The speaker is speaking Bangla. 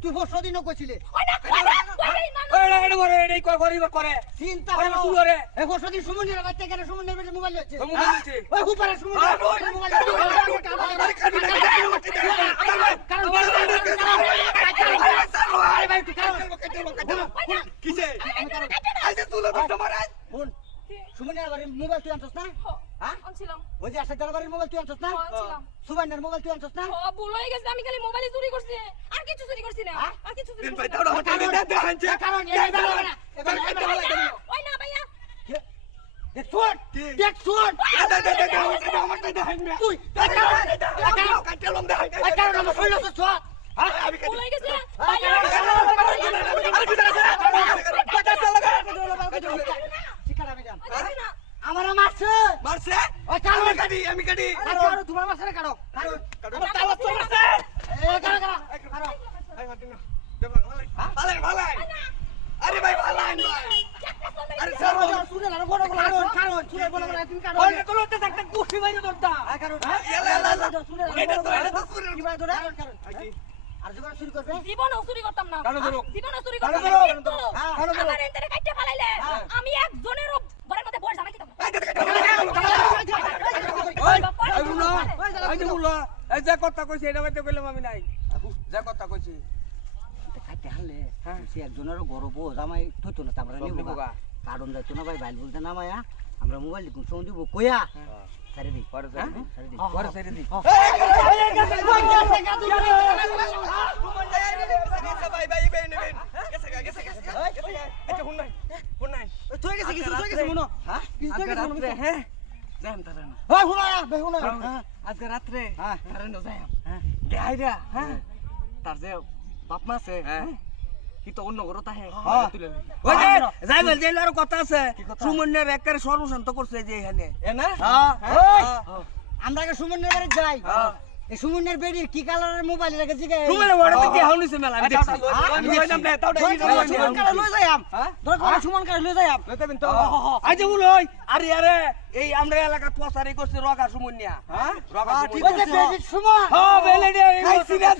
তুই পরশু দিনও কইছিলে চিন্তা করো পরশু দিন সুমনের বাচ্চা কেন ওই মোবাইল হচ্ছে। ওই হুপারে সুমন মোবাইল মোবাইল তুই আনছস না হ্যাঁ আনছিলাম। ওই যে আসাদ বাড়ির মোবাইল তুই আনছস না আনছিলাম। সুবাইনের মোবাইল তুই হয়ে আমি খালি মোবাইলে চুরি করছি। আর কিছু চুরি করছি না। হ্যাঁ? আর কিছু চুরি ভাই, দাও না, দে, দে, আনছে। কারণ দে, দাও এবার কাটতে বলাই, দে। ওই না, ভাইয়া। দেখ শুন দেখ শুন দে, দে, দে, দে, দে, আমার কাছে, আমার না। তুই দে, দে, দে, দে, দে, কাটু, কাটু, লম দে, হাইন, কারণ আমার শরীর দে, হ্যাঁ, আমি কাটু। ভুল হয়ে গেছে। ভাইয়া। আরে ভিতরে আছে, কাটা চালা, শিকার আমি জান ওই না। আমার মারছে। মারছে? কাটি, আমি কাটি। তোমার মারছে আমার তো মারছে। না। ভালাই, ভালাই। আরে ভাই, ভালাই, ভাই। আরে স্যার, শুনে না বড় বড় কারণ কারণ শুনে বড় বড় তুমি কারণ ওই তো লোকটা একটা গুষ্টি মাইরে ধরতা। এই কারণ এলা, এলা, এলা। এটা তো, এটা তো সুরের কি বাদ কারণ কারণ আর যখন শুরু করবে জীবনেও চুরি করতাম না। ধরো। চুরি করতাম না। কিন্তু হ্যাঁ। আমার এন্টারে কাটতে ফালাইলে হ্যাঁ। আমি একজনেরও ঘরের মধ্যে বই জামাই দিতাম না। এই দে, দে, দে, দে, দে, দে। ওই, এই মুলা, যে মুলা, এই যে কথা কইছে, এটা বাইতে কইলাম আমি নাই। যে কথা কইছে। খাইতে হারলে হ্যাঁ। সে একজনের গরব জামাই থইতো না আমরা নিব কারণ যাইতো না ভাই বাইল বলতে নামায়া আমরা মোবাইল দিকুন ফোন দিব? কইয়া? সারি দি পরে হ্যাঁ? দি। সারি দি পরে ছেড়ে দি। তুই গেছে কিছু তুই গেছে মনো হ্যাঁ। কিছু গেছে হ্যাঁ? যাম তারা না হ্যাঁ হুনা হ্যাঁ। আজকে রাত্রে হ্যাঁ। তারা নো যাম। হ্যাঁ। দেখাইরা হ্যাঁ। তার যে বাপ মা আছে হ্যাঁ। অন্য ওই যে যাই বল যে আর কথা আছে? সুমন্যের একেবারে সর্বশান্ত করছে যে এখানে। এ না? হ্যাঁ। হ্যাঁ। আমরা আগে সুমনের বাড়ি যাই। হ্যাঁ। এই সুমনের বেডির কি কালারের মোবাইল রেখে জিগে সুমনের ওড়ে তো কি হাউনিছে মেলা আমি দেখছি। হ্যাঁ, আমি কইলাম না তাওটা দেখি সুমন কারে লই যাই আম হ্যাঁ? ধর সুমন কারে লই যাই আম লইতেবেন তো। আজ বল হই আরে আরে এই আমরা এলাকা তোয়াসারি করছে রগা সুমন্যা হ্যাঁ? রগা ঠিক আছে। সুমন। হ্যাঁ বেলে দে খাইছি না,